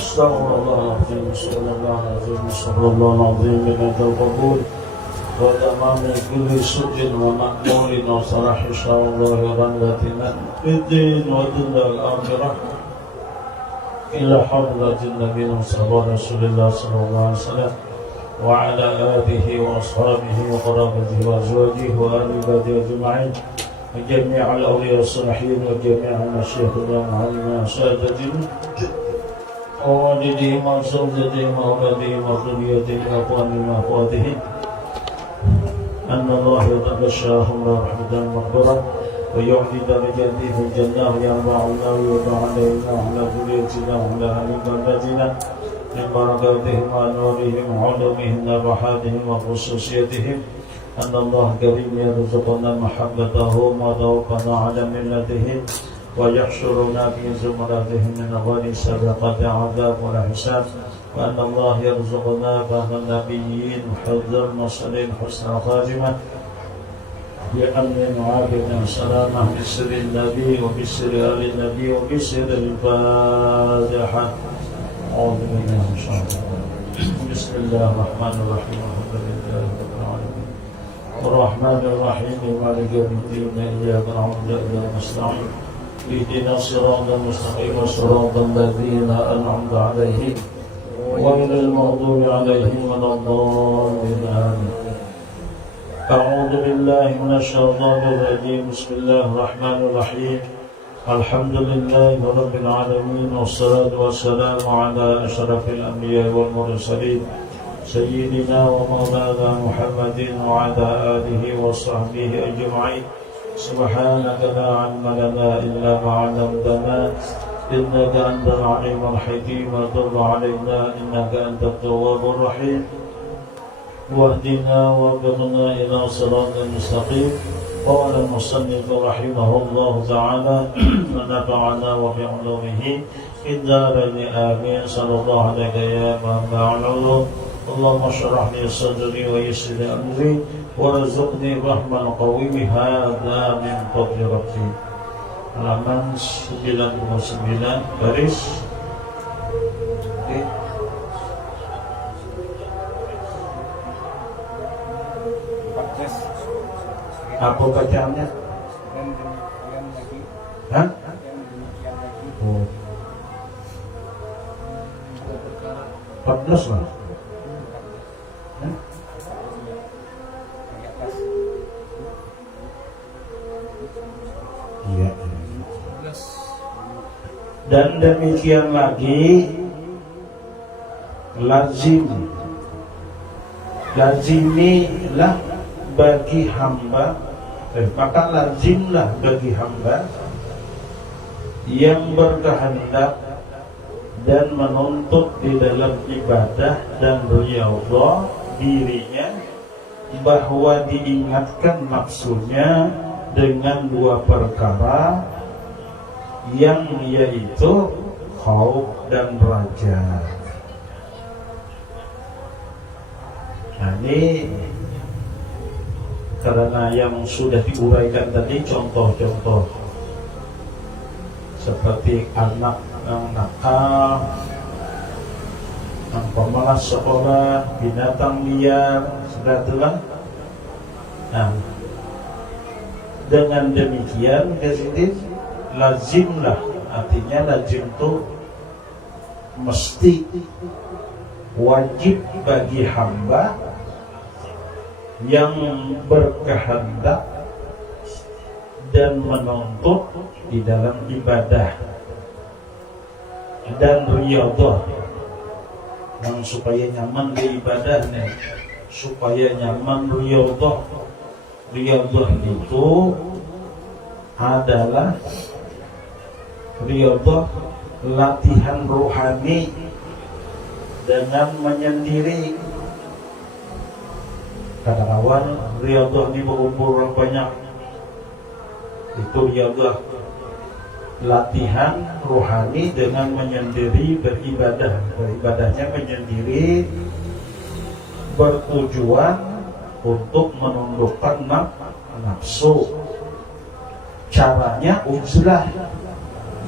Astaghfirullahaladzim, Subhanallahazim, Minatul Qabul wa tamami kulli sujin wa ma'mulin wa salahi sya'ullahi randatina Fiddin wa dindal akhirah ila hadratin Nabi Rasulullah sallallahu alaihi wasallam wa ala alihi wa ashabihi wa qarabatihi wa azwajihi wa ahli baitihi ajma'in wa jami'al awliya as-salihin wa jami'al masyayikhina wa alimina sadatina ووالدهم وزوجتهم وأولادهم وذريتهم وأخوانهم وأخواتهم أن الله يتغشاهم رحمة مغفرة ويعطي درجاته في الجنة ويرفع الله ويرفع علينا وعلى ذريتنا وعلى أهل بلدتنا من بركاتهم وأنوارهم وعلومهم ونفحاتهم وخصوصيتهم أن الله كريم يرزقنا محبتهم وتوفنا على ملتهم ويحشرنا في زمرتهم من غير سابقة عذاب ولا حساب وأن الله يرزقنا فهم النبيين وحفظ المرسلين حسن خاتمة بأمن وعافية وسلامة بسر النبي وبسر آل النبي وبسر الفاتحة أعوذ بالله من الشيطان الرجيم بسم الله الرحمن الرحيم الحمد لله رب العالمين الرحمن الرحيم مالك يوم الدين إياك نعبد وإياك نستعين اهدنا الصراط المستقيم صراط الذين أنعمت عليهم غير المغضوب عليهم ولا الضالين آمين. أعوذ بالله من الشيطان الرجيم بسم الله الرحمن الرحيم الحمد لله رب العالمين والصلاة والسلام على أشرف الأنبياء والمرسلين سيدنا ومولانا محمد وعلى آله وصحبه أجمعين. سبحانك لا علم لنا إلا ما علمتنا إنك أنت العليم الحكيم وتب علينا إنك أنت التواب الرحيم واهدنا وابقنا إلى صراط المستقيم. قال المصنف رحمه الله تعالى ونفعنا وبعلومه في الدارين آمين. صلى الله عليك يا منبع العلوم. اللهم اشرح لي صدري ويسر لي أمري warzuqni rahman qawim hadza min fadli rabbi. Halaman 99 baris apa bacaannya? Hah? Oh. 14 lah. Dan demikian lagi lazimilah bagi hamba maka lazimlah bagi hamba yang berkehendak dan menuntut di dalam ibadah dan riyadhah dirinya bahwa diingatkan nafsunya dengan dua perkara yang yaitu khauf dan raja. Nah, ini karena yang sudah diuraikan tadi contoh-contoh seperti anak yang nakal, yang pemalas sekolah, binatang liar, sebagainya. Nah, dengan demikian kesini lazimlah, artinya lazim itu mesti wajib bagi hamba yang berkehendak dan menuntut di dalam ibadah dan riyadhah, yang supaya nyaman di ibadahnya, supaya nyaman riyadhah. Riyadhah itu adalah riyadhah latihan rohani dengan menyendiri. Kadang-kadang riyadhah ini berumpul banyak. Itu riyadhah latihan rohani dengan menyendiri beribadah. Beribadahnya menyendiri bertujuan untuk menundukkan nafsu. Caranya uzlah.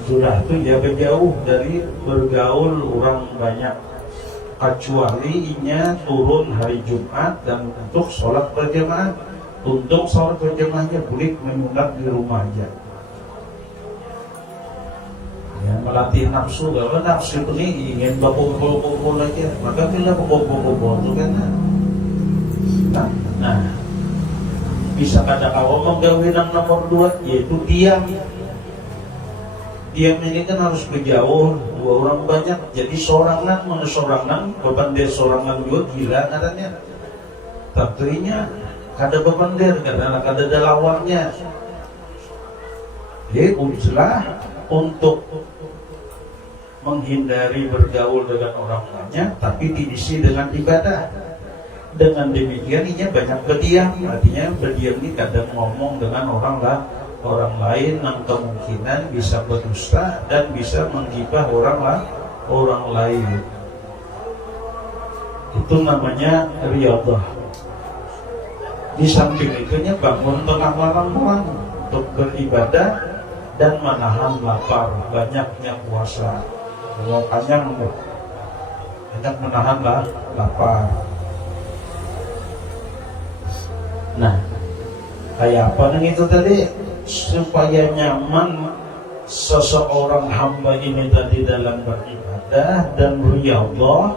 Uzlah itu ya berjauh dari bergaul orang banyak, kecuali inya turun hari Jumat dan untuk sholat berjamaah. Untuk sholat berjamaahnya boleh menundak di rumah aja. Ya, melatih nafsu, kalau nafsu ini ingin berkumpul-kumpul aja, maka bila berkumpul-kumpul itu kan nah bisa kata awal menggawin yang nomor 2 yaitu diam. Diam ini kan harus berjauh, 2 orang banyak, jadi sorangan, mana sorangan, bebandir sorangan juga gila katanya. Tentunya kada bebandir, kada ada lawannya. Jadi uzlah untuk menghindari bergaul dengan orang banyak, tapi diisi dengan ibadah. Dengan demikian ini banyak berdiam, artinya berdiam ini kadang ngomong dengan orang lain yang kemungkinan bisa berdusta dan bisa menggibah orang lain. Itu namanya riyadhah. Di samping itunya bangun tengah malam untuk beribadah dan menahan lapar, banyaknya puasa. Makanya banyak menahan lapar. Nah, kayak apa nih itu tadi supaya nyaman seseorang hamba ini tadi dalam beribadah dan riyadhah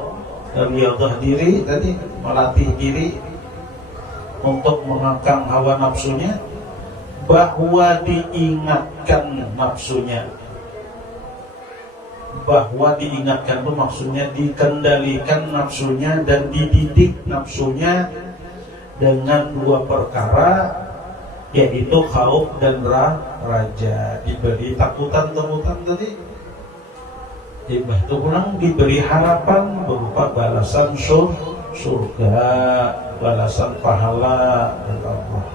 diri tadi, melatih diri untuk mengekang hawa nafsunya, bahwa diingatkan nafsunya. Bahwa diingatkan itu maksudnya dikendalikan nafsunya dan dididik nafsunya dengan 2 perkara, yaitu khauf dan raja. Diberi takutan-takutan tadi, itu pulang diberi harapan berupa balasan surga, balasan pahala dari Allah.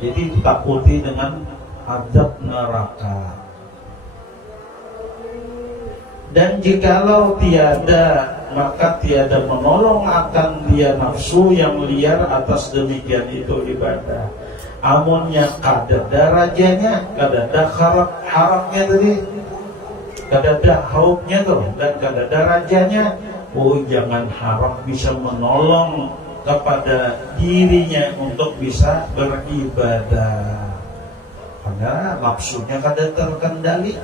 Jadi ditakuti dengan azab neraka. Dan jikalau tiada, maka tiada menolong akan dia nafsu yang liar atas demikian itu ibadah. Amunnya kadada rajanya, kadada harapnya tadi, kadada haupnya tuh, dan kadada rajanya. Oh, jangan harap bisa menolong kepada dirinya untuk bisa beribadah, karena nafsunya kada terkendali.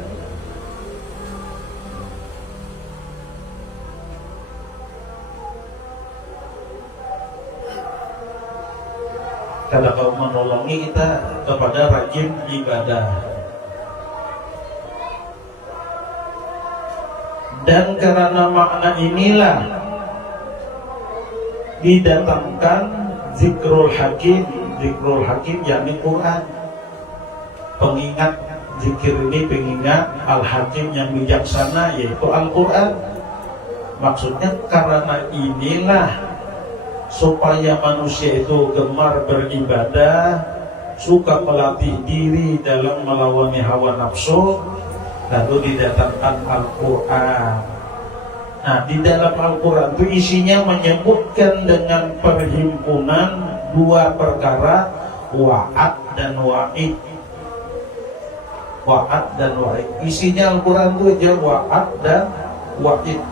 Kada kau menolongi kita kepada rajin ibadah. Dan karena makna inilah didatangkan zikrul hakim yakni Quran. Pengingat zikir ini pengingat al-hakim yang bijaksana, yaitu Al-Quran. Maksudnya karena inilah supaya manusia itu gemar beribadah, suka melatih diri dalam melawan hawa nafsu, lalu didatangkan Al-Quran. Nah, di dalam Al-Quran itu isinya menyebutkan dengan perhimpunan 2 perkara, wa'ad dan wa'id. Wa'ad dan wa'id. Isinya Al-Quran itu aja wa'ad dan wa'id.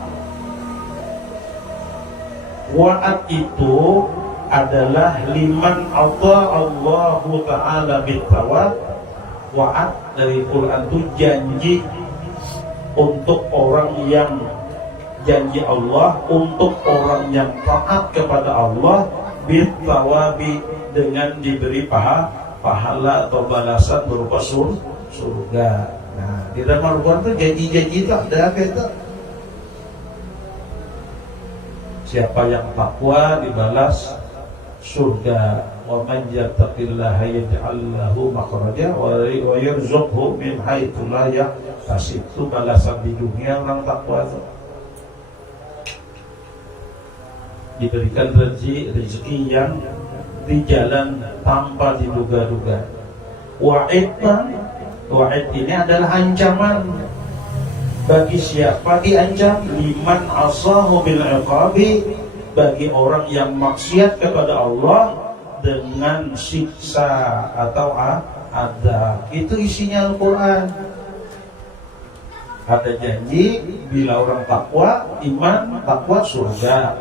Wa'ad itu adalah liman Allahu ta'ala bitawad. Wa'ad dari Quran itu janji untuk orang yang janji Allah, untuk orang yang taat kepada Allah, bitawabi, dengan diberi pahala atau balasan berupa surga. Nah, di dalam Al-Quran itu janji-janji itu ada apa itu? Siapa yang takwa dibalas surga. Wa man yattaqillaha yaj'al lahu makhraja wa yarzuqhu min haitsu la yahtasib. Itu balasan di dunia orang takwa itu. Diberikan rezeki yang di jalan tanpa diduga-duga. Wa'idna Wa'id ini adalah ancaman. Bagi siapa diancam? Liman asahu bil iqabi, bagi orang yang maksiat kepada Allah dengan siksa atau adab. Itu isinya Al-Quran. Ada janji bila orang takwa, iman, takwa surga.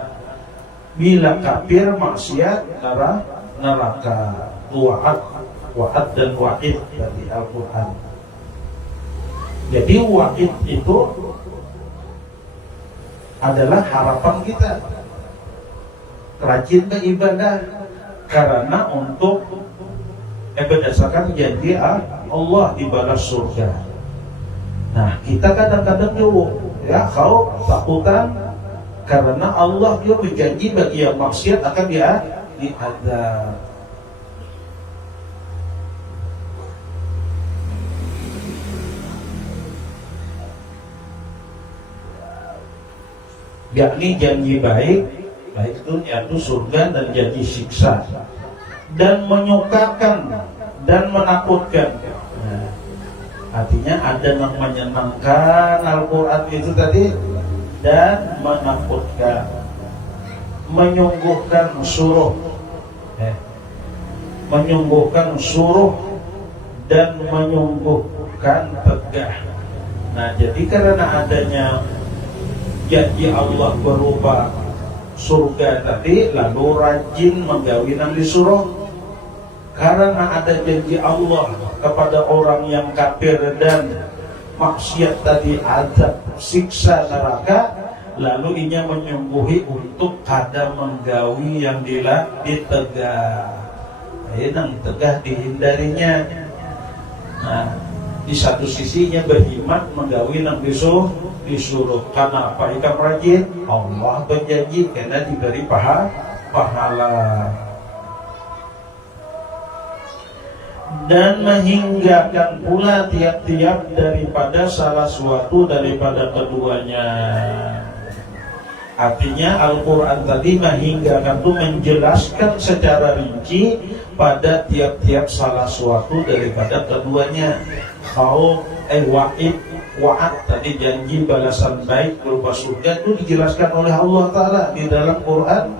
Bila kafir, maksiat, neraka. Wa'ad dan wa'id dari Al-Quran. Jadi wa'id itu adalah harapan kita rajin beribadah karena untuk berdasarkan janji Allah dibalas surga. Nah, kita kadang-kadang juga ya khauf, takutan karena Allah juga berjanji bagi yang maksiat akan diazab. Yakni janji baik itu yaitu surga dan janji siksa, dan menyukakan dan menakutkan. Nah, artinya ada yang menyenangkan Al-Quran itu tadi dan menakutkan, menyungguhkan suruh, menyungguhkan suruh dan menyungguhkan tegah. Nah, jadi karena adanya janji Allah berupa surga tadi, lalu rajin menggawi yang disuruh. Karena ada janji Allah kepada orang yang kafir dan maksiat tadi, azab, siksa neraka, lalu inya menyungguhi untuk kada menggawi yang ditegah. Yang tegah dihindarinya. Nah, di satu sisinya berhimmat menggawi yang disuruh. Karena apa? Ikam rajin, Allah berjanji karena diberi pahala. Dan menghinggakan pula tiap-tiap daripada salah suatu daripada keduanya. Artinya Al-Quran tadi menghinggakan itu menjelaskan secara rinci pada tiap-tiap salah suatu daripada keduanya. Wa'ad tadi janji balasan baik berupa surga itu dijelaskan oleh Allah Ta'ala di dalam Quran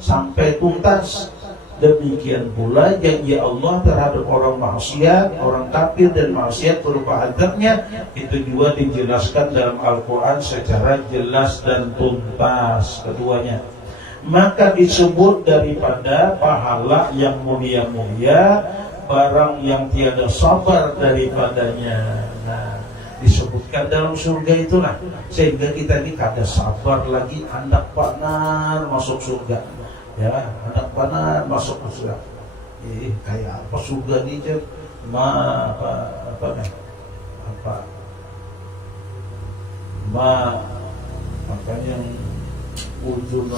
sampai tuntas. Demikian pula janji Allah terhadap orang maksiat, orang kafir dan maksiat berupa azabnya, itu juga dijelaskan dalam Al-Quran secara jelas dan tuntas keduanya. Maka disebut daripada pahala yang mulia-mulia, barang yang tiada sabar daripadanya. Nah, disebutkan dalam surga itulah, sehingga kita ini kada sabar lagi hendak panar masuk surga. Ya, anak panah masuk surga. Kayak apa surga ini je? Apa yang ujung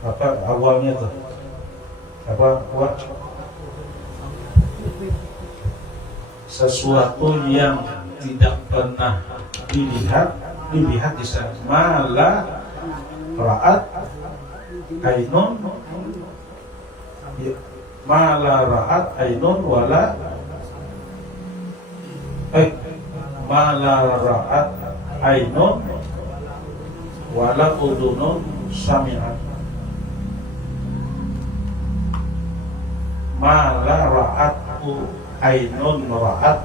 apa awalnya tuh? Buat sesuatu yang tidak pernah dilihat di sana. Malah ra'at ainun, mala ra'at ainun wala mala ra'at ainun wala udunun sami'at. Mala ra'at ainun ra'at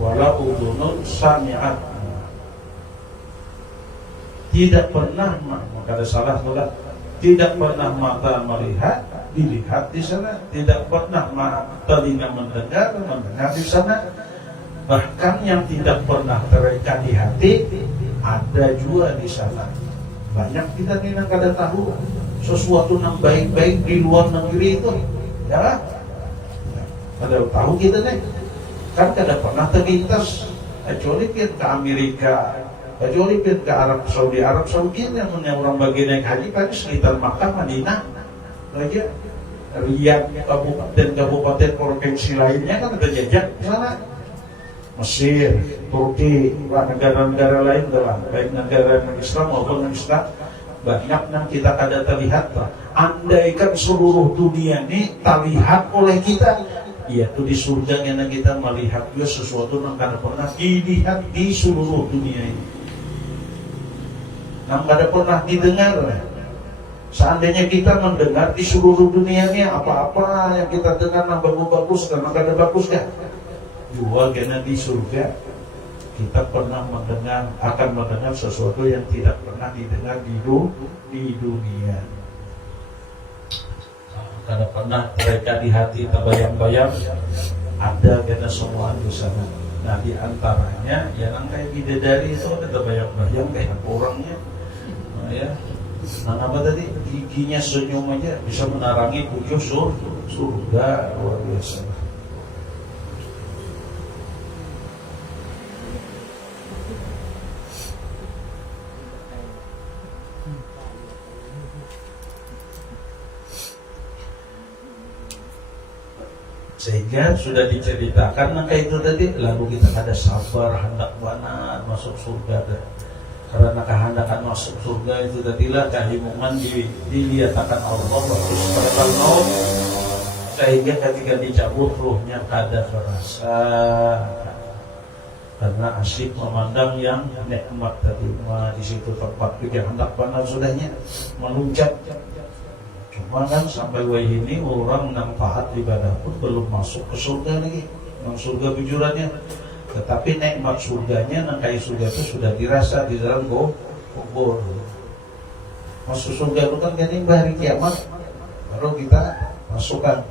wala udunun sami'at. Tidak pernah, kada salah pula, tidak pernah mata melihat, dilihat di sana. Tidak pernah telinga mendengar di sana. Bahkan yang tidak pernah tereka di hati ada juga di sana. Banyak kita nih yang kada tahu sesuatu yang baik-baik di luar negeri itu, ya. Kada tahu kita nih, kan kada pernah terlintas, kecuali kita ke Amerika, kecuali ke Saudi Arab yang orang bagian naik haji kan sekitar Makkah, Madinah aja. Riyadh, kabupaten provinsi lainnya kan ada jejak di sana. Mesir, Turki, negara-negara lain adalah baik negara Islam maupun non-Islam, banyak yang kita kada terlihat. Andaikan seluruh dunia ini terlihat oleh kita, yaitu di surga yang kita melihat juga sesuatu yang kada pernah dilihat di seluruh dunia ini, yang kada pernah didengar. Seandainya kita mendengar di seluruh dunia ini apa-apa yang kita dengar yang bagus-bagus dan kada bagus kan, juga karena di surga kita akan mendengar sesuatu yang tidak pernah didengar di dunia. Karena pernah mereka di hati terbayang-bayang ada karena semua di sana. Nah di antaranya yang kayak bidadari itu ada terbayang-bayang kayak orangnya, nah, ya. Nah apa tadi giginya senyum aja bisa menarangi tujuh surga, luar biasa. Sehingga sudah diceritakan maka itu tadi, lalu kita ada sabar hendak benar masuk surga. Karena kehendakan masuk surga itu tadilah kehimungan dilihatkan Allah waktu sekarang maut, sehingga ketika dicabut ruhnya kada terasa karena asyik memandang yang nikmat tadi. Di situ tempat yang hendak benar sudahnya meluncat. Cuma kan sampai wahai ini orang yang taat ibadah pun belum masuk ke surga lagi, yang surga bujurannya. Tetapi nikmat surganya, nangkai surga itu sudah dirasa di dalam kubur. Masuk surga itu kan gini hari kiamat, baru kita masukkan.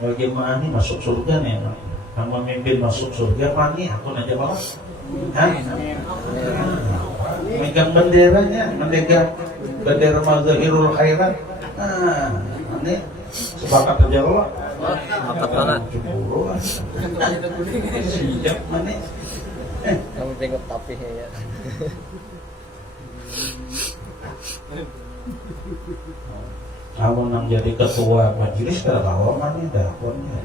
Bagaimana nih masuk surga nih? Yang memimpin masuk surga mani, aku aja malah. Megang benderanya, memegang bendera Mazahirul Khairat. Ini sepakat aja lo. Sepakat banget. Siap mana? Kamu tengok tapi ya. Namun yang jadi ketua majelis kada tahu mana dakonnya.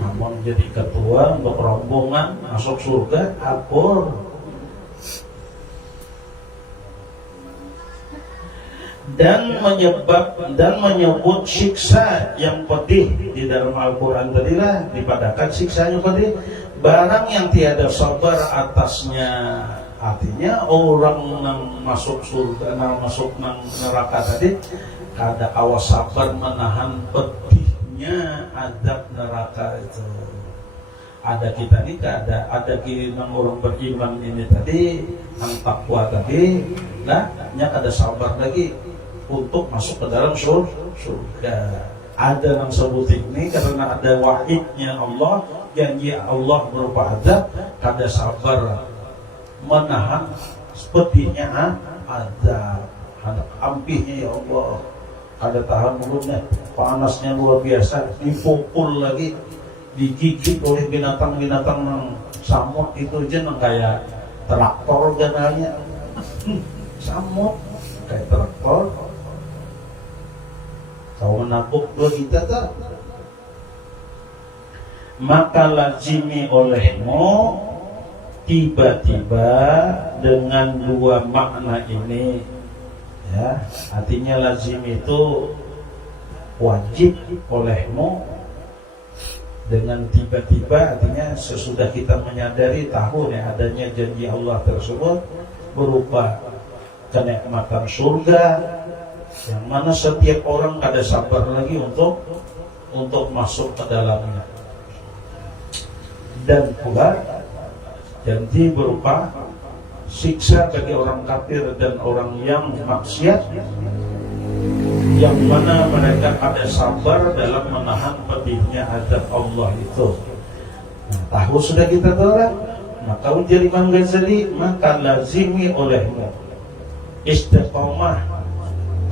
Namun jadi ketua untuk rombongan masuk surga akur. Dan menyebut siksa yang pedih di dalam Al-Quran tadilah dipadakan siksa yang pedih, barang yang tiada sabar atasnya. Artinya orang yang masuk surga, yang masuk neraka tadi kada awas sabar menahan pedihnya adab neraka itu. Ada kita nih ada kita orang beriman ini tadi, yang takwa tadi, nah ada sabar lagi untuk masuk ke dalam surga. Ada yang sebut ini karena ada wa'idnya Allah, janji Allah berupa adab, kada sabar menahan pedihnya adab. Ampihnya ya Allah, kada tahan mulutnya, panasnya luar biasa, dipukul lagi, digigit oleh binatang-binatang yang samut itu aja yang kayak traktor ganalnya. Samut kayak traktor. Kau menapuk dua kita tak? Maka lazimi olehmu tiba-tiba dengan dua makna ini, ya, artinya lazim itu wajib olehmu. Dengan tiba-tiba artinya sesudah kita menyadari tahu ya adanya janji Allah tersebut berupa kenikmatan surga, yang mana setiap orang ada sabar lagi untuk masuk ke dalamnya. Dan pula janji berupa siksa bagi orang kafir dan orang yang maksiat, yang mana mereka ada sabar dalam menahan pedihnya azab Allah itu. Nah, tahu sudah kita tahu, maka ujar Imam Ghazali, maka lazimi olehmu istiqomah,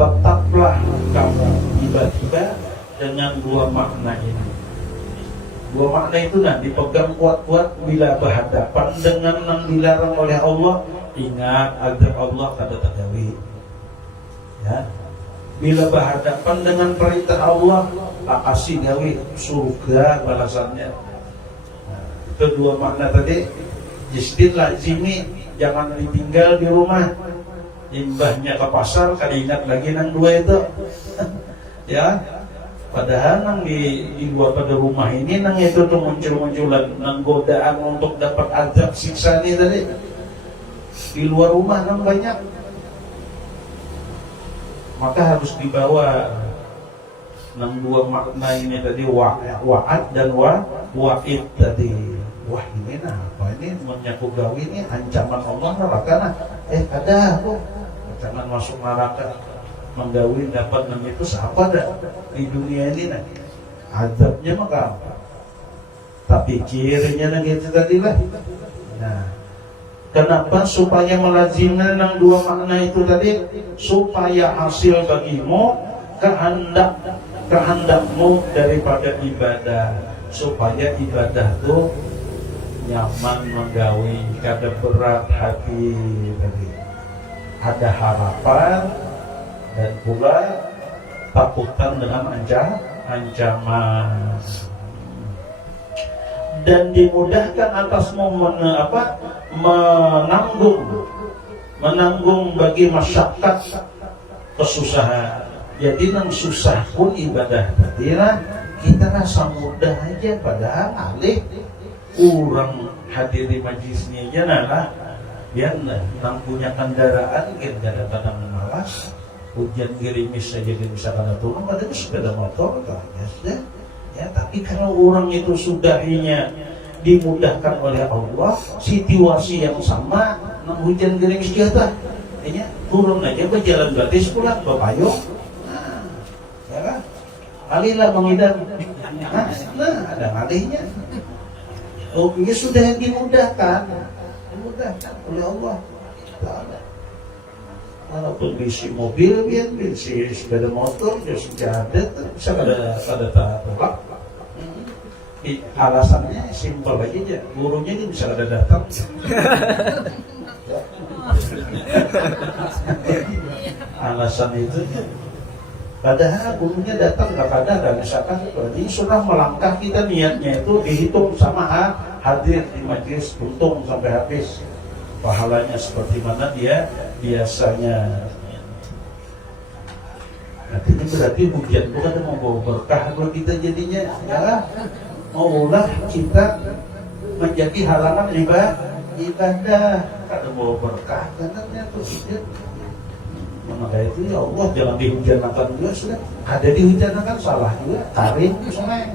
tetaplah kamu tiba-tiba dengan dua makna ini. Dua makna itu dipegang kuat-kuat bila berhadapan dengan yang dilarang oleh Allah. Ingat agar Allah kada tergawi, ya. Bila berhadapan dengan perintah Allah, tak kasih gawi surga balasannya. Nah, itu dua makna tadi. Jistin lazimi, jangan ditinggal di rumah. imbahnya ke pasar kada ingat lagi nang dua itu. Ya, padahal nang di luar pada rumah ini nang itu tuh muncul-munculan nang godaan untuk dapat azab siksa ini tadi. Di luar rumah nang banyak. Maka harus dibawa nang dua makna ini tadi, wa'ad dan wa'id tadi. Wah ini nah, apa ini menyaku gawi ini ancaman Allah neraka nah. Ada kok jangan masuk neraka. Menggawi dapat nang itu siapa dah di dunia ini nah. Azabnya maka apa? Tapi kirinya nang itu tadi lah. Nah, kenapa? Supaya melazimkan nang dua makna itu tadi, supaya hasil bagimu kehendakmu daripada ibadah, supaya ibadah tuh nyaman menggawi, kada berat hati tadi, ada harapan dan pula takutan dengan ancaman, dan dimudahkan atasmu menanggung bagi masyarakat kesusahan. Jadi nang susah pun ibadah tadi lah kita rasa mudah aja, padahal alih orang hadir di majlisnya aja lah. Biar nang punya kendaraan kita datang malas, hujan gerimis saja dia bisa kada turun, padahal sepeda motor kan ya. Tapi kalau orang itu sudahinya dimudahkan oleh Allah, situasi yang sama nang hujan gerimis kita ya turun aja berjalan gratis pulang bapayung. Ya kan? Alihlah mengidam. Nah, ada alihnya. Oh, ini sudah yang dimudahkan oleh Allah. Walaupun bisi mobil, bisi sepeda motor, ya sudah ada, bisa pada tolak. Alasannya simpel aja, gurunya ini bisa ada datang. Alasan itu. Padahal gurunya datang gak ada, misalkan ini sudah melangkah, kita niatnya itu dihitung sama hadir di majelis untung sampai habis, pahalanya seperti mana dia biasanya. Artinya berarti hujan bukan membawa berkah buat kita jadinya, ya maulah kita menjadi halangan ibadah, kada bawa berkah katanya tuh hujan. Maka itu ya Allah jangan dihujanakan juga sudah. Ada dihujanakan salah juga. Karim misalnya.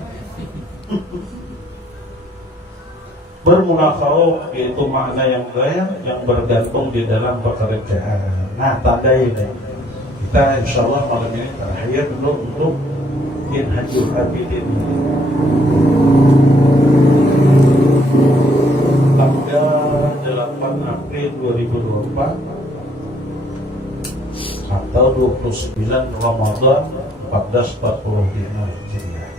Bermunafau yaitu makna yang gaya yang bergantung di dalam pekerjaan. Nah tanda ini kita insya Allah malam ini terakhir dulu untuk Minhajul Abidin. Tanggal 8 April 2024 atau 29 Ramadan 1445 Hijriah.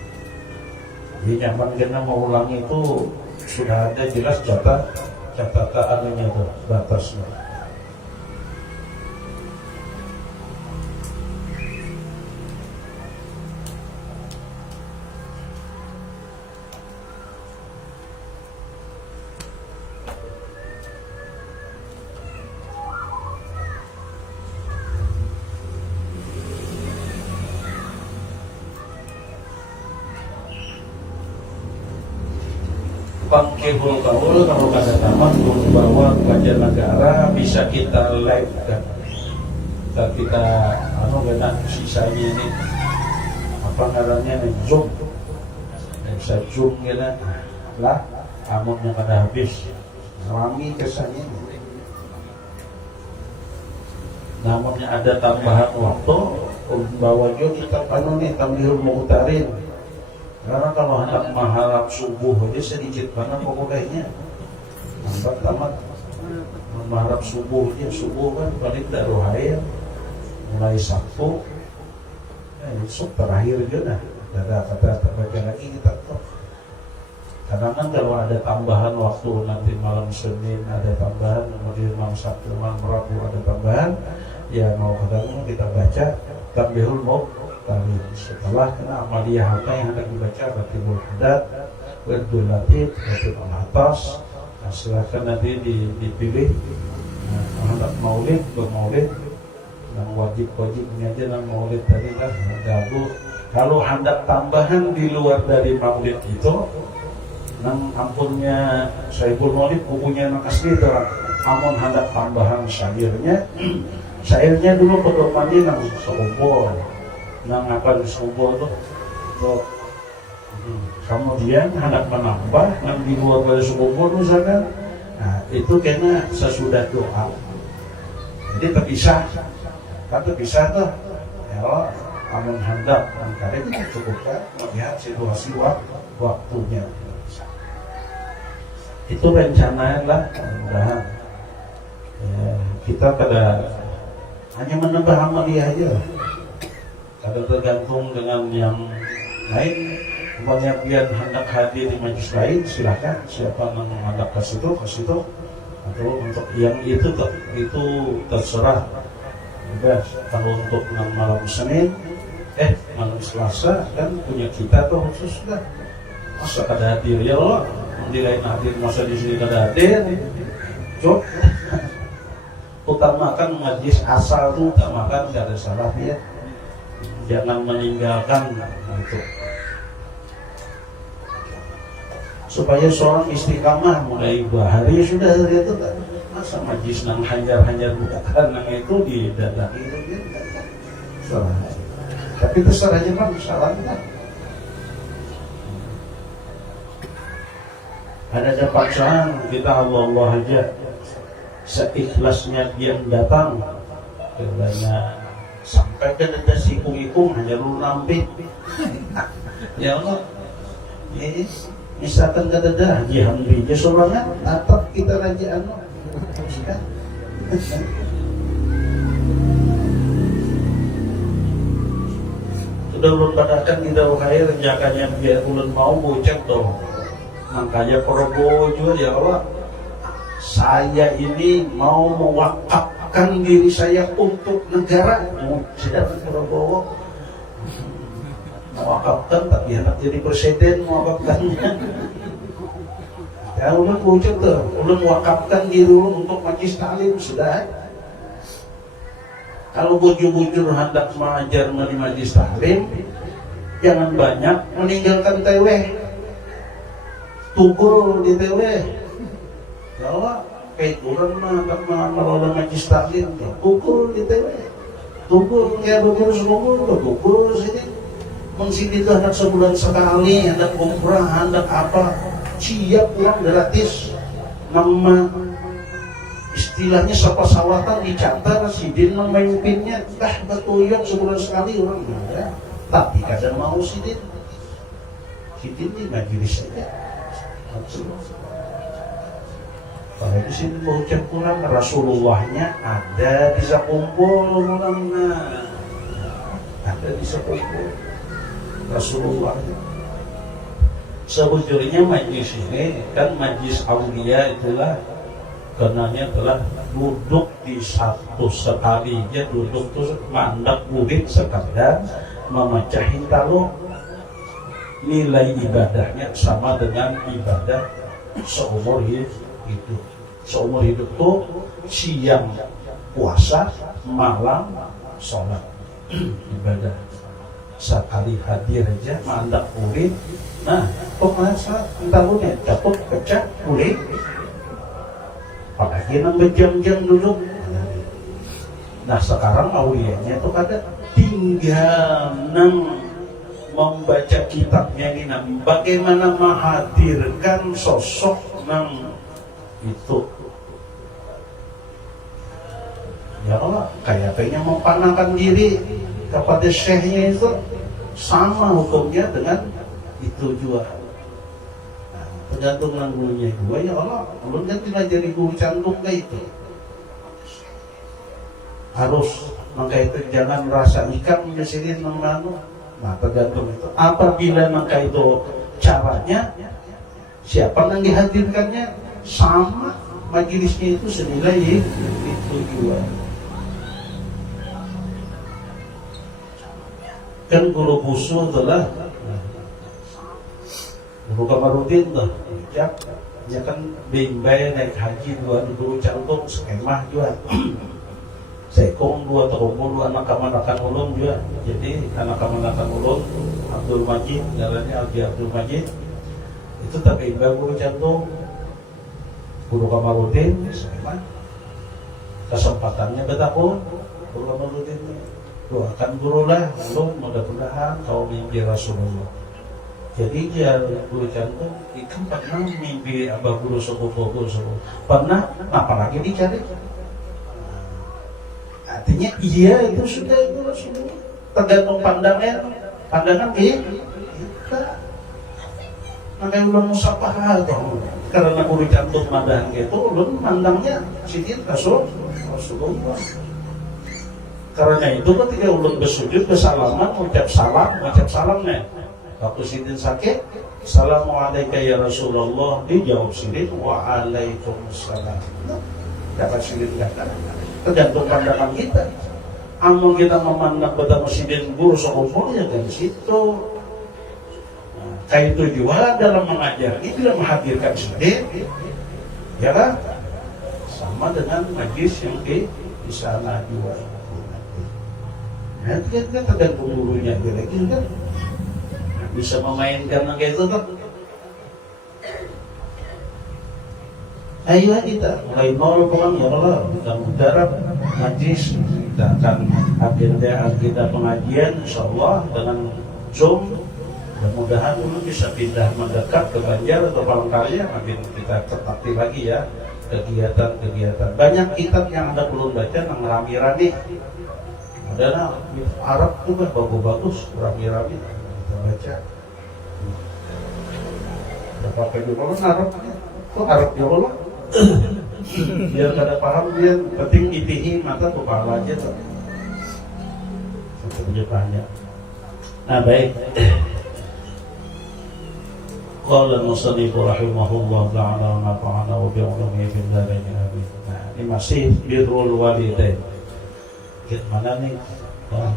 Jadi nyaman kena mau ulangi itu sudah ada jelas catataannya tuh batasnya. Bangkibul Kaul kalau kada tamat bahwa kajian negara bisa kita live kan. Kita kena sisanya ini apa namanya Zoom. Bisa Zoom kena lah amunnya kada habis. Rami kesannya. Namunnya ada tambahan waktu bahwa kita nih tamlihul muqtarin. Karena kalau hendak mengharap subuh aja sedikit banget pokoknya lambat tamat. Mengharap subuh kan paling tak rohaya mulai Sabtu esok terakhir juga ada kata terbaca lagi kita tahu. Karena kan kalau ada tambahan waktu nanti malam Senin ada tambahan, kemudian malam Sabtu, malam Rabu ada tambahan, ya mau ketemu kita baca Tambihul Muqtarin. Setelah kena amaliyah harta yang hendak dibaca Ratibul Haddad, Wirdul Latif, Wirdul Al-Atas. Nah, silahkan nanti dipilih. Nah, hendak maulid, bermaulid wajib-wajibnya aja nang maulid tadi lah gabung. Kalau hendak tambahan di luar dari maulid itu, nang ampunnya Saiful Maulid bukunya nang asli itu, amun hendak tambahan syairnya dulu pedomannya nang seumpul, nang apa di seumpul tuh. Kemudian hendak menambah nang di luar dari seumpul misalkan, nah itu kena sesudah doa. Jadi terpisah, kan terpisah tuh. Ya, amun hendak mengkari cukupkan melihat situasi waktunya. Itu rencanaan lah, mudah-mudahan ya, kita pada hanya menambah amalia aja, kada tergantung dengan yang lain. Umpamanya kalian hendak hadir di majelis lain, silakan siapa yang menghadap ke situ, atau untuk yang itu terserah. Udah, kalau untuk malam Senin, malam Selasa kan punya kita tuh khusus dah. Masa kada hadir ya Allah, di lain hadir masa di sini kada hadir. Cuk, utamakan majlis asal tuh, utamakan gak ada salah ya. Jangan meninggalkan itu. Supaya seorang istiqamah mulai bahari sudah hari itu kan. Masa majlis nang hanyar bukan nang itu didadaki itu dia salah. Tapi terserah aja bang, salahnya ada paksaan kita Allah aja seikhlasnya dia datang karena sampai ke dada sikung-ikung hanya lu nampik ya Allah ini misalkan ke dada haji hamdi aja sorangan atap kita raja anu sudah ulun badakan di dawah air jakanya biar ulun mau bocek dong. Makanya Prabowo juga ya Allah, saya ini mau mewakafkan diri saya untuk negara. Sudah Prabowo mewakafkan, tapi hendak jadi presiden mewakafkannya. Ya ulun bocek tuh, ulun mewakafkan diri ulun untuk majlis taklim sudah. Kalau bujur-bujur hendak mengajar di majlis taklim, jangan banyak meninggalkan TW. Tukul di TW. Ya Allah, kayak kurang mah hendak mengelola majlis taklim, tukul di TW. Tukul kayak begitu semua, tukul sini. Mengsini itu hendak sebulan sekali, hendak umrah, hendak apa, siap uang gratis. Nama istilahnya sapasawatan dicatat sidin memimpinnya betuyok sebulan sekali orang ya. Tapi kadang mau sidin di majelis saja kalau di sini mau ucap kurang Rasulullahnya ada bisa kumpul mulangnya ada bisa kumpul Rasulullahnya. Sebetulnya majlis ini kan majlis aulia itulah karenanya telah duduk di satu sekali aja duduk terus mandak murid sekadar memecahin kalau nilai ibadahnya sama dengan ibadah seumur hidup. Seumur hidup tuh siang puasa, malam sholat ibadah. Sekali hadir aja mandak murid. Nah, kok masa tahunya dapat pecah murid. Apalagi nang berjam-jam dulu. Nah sekarang aulianya itu kada tinggal nang membaca kitabnya ini nang bagaimana menghadirkan sosok nang itu. Ya Allah, kayak pengen mempanahkan diri kepada syekhnya itu sama hukumnya dengan itu juga. Tergantung gurunya gua ya Allah, belum kan tidak jadi guru cantum kayak itu. Harus maka itu jangan rasa ikan menyesirin memanu. Nah tergantung itu. Apabila maka itu caranya, siapa yang dihadirkannya sama majelisnya itu senilai itu juga. Kan guru busu adalah guru Kamarudin tuh, ya kan bimbay naik haji dua guru cantum skemah juga. Sekong dua terumur anak kamanakan ulun juga. Jadi anak kamanakan ulun Abdul Majid, jalannya Aldi Abdul Majid itu tak imbang guru cantum, guru Kamarudin, sama kesempatannya betapun guru Kamarudin doakan guru lah, ulun mudah-mudahan kau mimpi Rasulullah. Jadi dia guru cantum ikan pernah mimpi abah guru sepupu pernah, apalagi dicari. Artinya iya itu sudah itu Rasulullah. Tergantung pandangan kita. Makanya ulun musafahah tuh. Karena guru cantum madahan gitu, ulun mandangnya sidin Rasulullah. Karena itu ketika ulun bersujud bersalaman, mengucap salam nih. Waktu sidin sakit, Assalamualaikum ya Rasulullah, dijawab sidin Waalaikumsalam. Dapat sidin kata. Tergantung pandangan kita. Amun kita memandang betapa sidin guru seumurnya dari situ. Nah, kayak tujuan dalam mengajar ini bila menghadirkan sidin, ya kan? Sama dengan majlis yang di sana juga. Nah, itu kan tergantung gurunya lagi kan. Bisa memainkan yang kayak itu kan. Ayo kita mulai nol pulang ya Allah, mudah-mudahan majlis kita akan agenda pengajian insyaallah dengan Zoom. Mudah-mudahan dulu bisa pindah mendekat ke Banjar atau Palangkaraya, makin kita tepati lagi ya kegiatan-kegiatan. Banyak kitab yang Anda belum baca yang rami-rami. Ada nah Arab tuh kan bagus-bagus rami-rami kita baca. Berapa juga Arab? Tuh Arab ya Allah. Biar kada paham dia penting itihi mata kepala aja tuh. Seperti banyak. Nah baik. Qala al-musannif rahimahullah ta'ala wa nafa'ana wa bi'ulumihi fid dharain amin. Nah, ini masih birrul walidain. Gimana nih?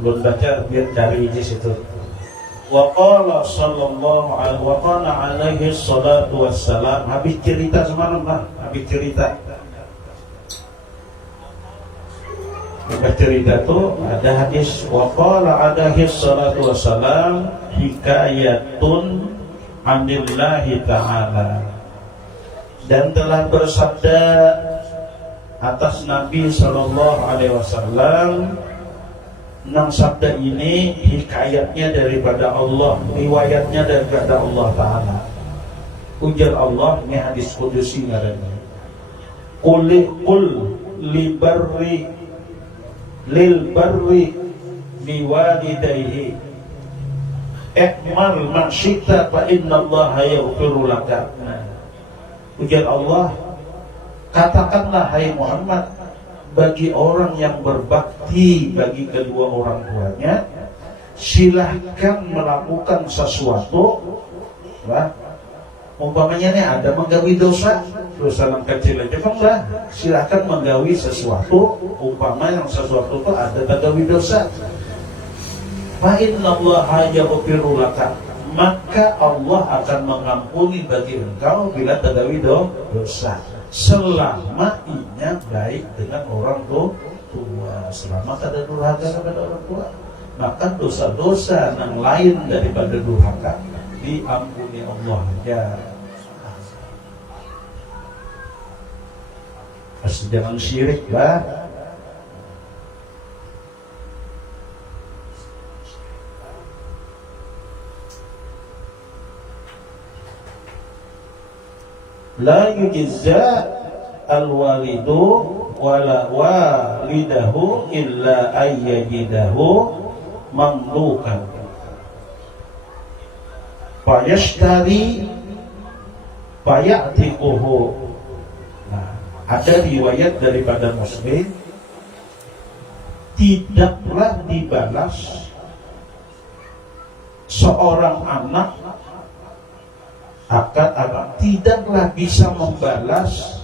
Belum baca biar cari di situ. Wa qala sallallahu alaihi wa qala alaihi salatu wassalam. Habis cerita semalam lah. Habis cerita itu ada hadis wa qala alaihi salatu wassalam hikayatun anillahi ta'ala, dan telah bersabda atas Nabi sallallahu alaihi wasallam. Nang sabda ini hikayatnya daripada Allah, riwayatnya daripada Allah Ta'ala. Ujar Allah, ini hadis kudusi ngarannya. Qul lil barri biwalidayhi i'mal ma syi'ta fa innallaha yaghfiru laka. Ujar Allah, katakanlah hai Muhammad, bagi orang yang berbakti bagi kedua orang tuanya, silahkan melakukan sesuatu. Wah, umpamanya nih ada menggawi dosa yang kecil aja kan lah, silahkan menggawi sesuatu. Umpama yang sesuatu itu ada menggawi dosa. Fa innallaha yaghfiru laka, maka Allah akan mengampuni bagi engkau bila tergawi dosa, selama inya baik dengan orang tua, selama tak ada durhaka kepada orang tua, maka dosa-dosa yang lain daripada durhaka diampuni Allah ya. Pasti jangan syirik lah. La yujza al-walidu wala walidahu illa ayyajidahu mamlukan fayashtari fayatiquhu. Nah, ada riwayat daripada Muslim, tidaklah dibalas seorang anak tidaklah bisa membalas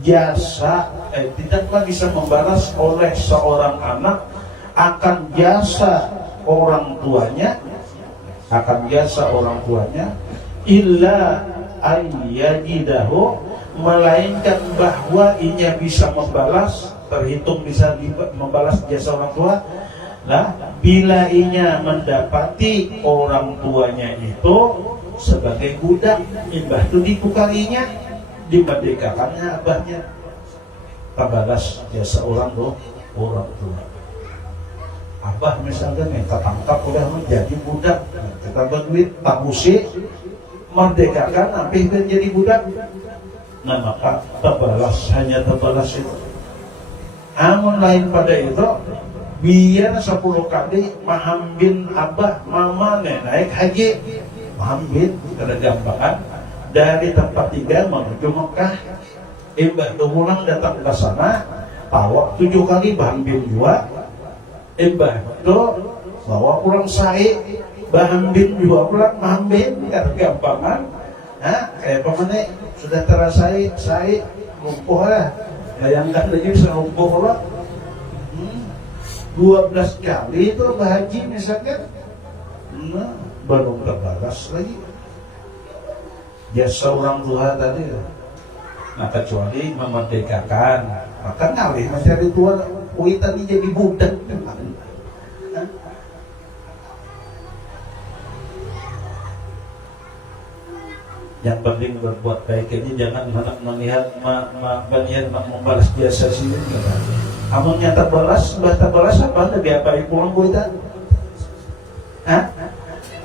jasa, tidaklah bisa membalas oleh seorang anak akan jasa orang tuanya, illa ayyajidahu, melainkan bahwa inya bisa membalas terhitung bisa membalas jasa orang tua. Nah, bila inya mendapati orang tuanya itu sebagai budak, imbah itu dipukalinya, dimerdekakannya abahnya, balas jasa orang tua. Abah misalnya kita tangkap udah menjadi budak, kita berduit tabusi, merdekakan sampai menjadi budak. Nah maka hanya terbalas itu. Amun lain pada itu, biar 10 kali mahambin abah mama naik haji, mahambin kada gampangan dari tempat tinggal menuju Mekah. Imbah pulang datang ke sana, tawaf 7 kali mahambin 2. Imbah itu bawa pulang sa'i, mahambin 2 pulang mahambin kada gampangan. Kayak pemane sudah terasai sa'i lumpuh lah. Bayangkan lagi bisa lumpuh lah. 12 kali itu berhaji misalkan, nah, belum terbalas lagi jasa orang tua tadi. Nah kecuali memerdekakan, maka ngalih mencari tua kui tadi jadi budak. Yang penting berbuat baik ini, jangan hendak melihat membalas jasa sini. Amunnya terbalas, sudah terbalas apa? Lebih apa yang pulang kuita?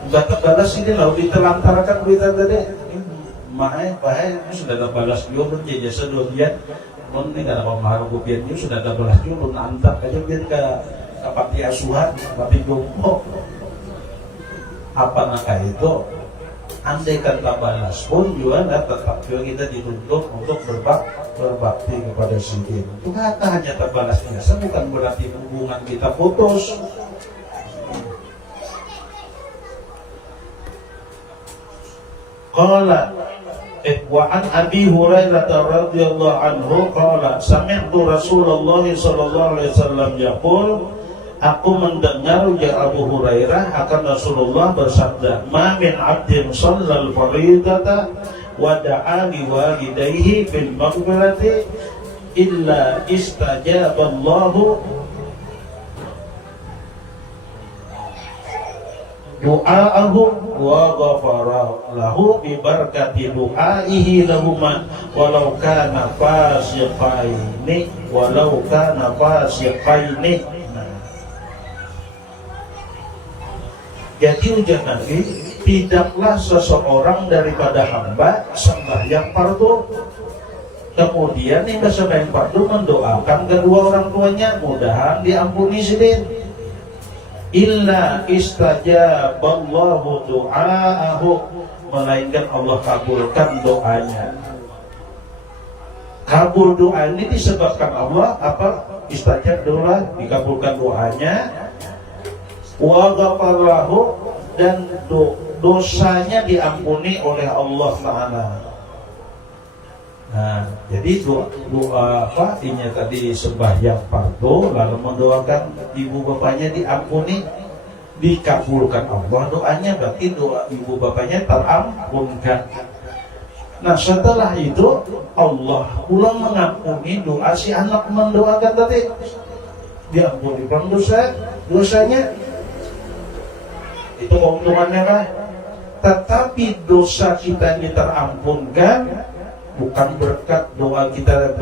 Sudah terbalas ini lalu ditelantarkan kuita tadi. Bahaya sudah terbalas juga jasa dua ini kada pemaharu kupiannya sudah terbalas juga antar aja biar ke panti asuhan, panti jompo. Apa naka itu? Andai kata balas pun juga tetap juga kita dituntut untuk berbakti kepada si ibu. Itu kata hanya terbalas biasa, bukan berarti hubungan kita putus. Qala wa an Abi Hurairah radhiyallahu anhu qala sami'tu Rasulullah sallallahu alaihi wasallam yaqul, aku mendengar ya Abu Hurairah akan Rasulullah bersabda, ma min abdin shallal fardata wa da'a li walidayhi bil maghfirati illa istajaballahu du'aahu wa ghafara lahu bi barakati du'aihi lahuma walau kana fasiqaini. Jadi ujian Nabi, tidaklah seseorang daripada hamba sembahyang fardu, kemudian hingga sembahyang fardu mendoakan kedua orang tuanya mudahan diampuni sidin, illa istajaballahu du'aahu, melainkan Allah kabulkan doanya. Kabul doa ini disebabkan Allah apa? Istajab doa, dikabulkan doanya. Wa ghafarahu, dan dosanya diampuni oleh Allah Ta'ala. Nah, jadi doa apa? Ini tadi sembahyang fardu lalu mendoakan ibu bapaknya diampuni, dikabulkan Allah doanya, berarti doa ibu bapaknya terampunkan. Nah setelah itu Allah pulang mengampuni doa si anak mendoakan tadi, diampuni dosanya. Itu keuntungannya kan. Tetapi dosa kita ini terampunkan bukan berkat doa kita,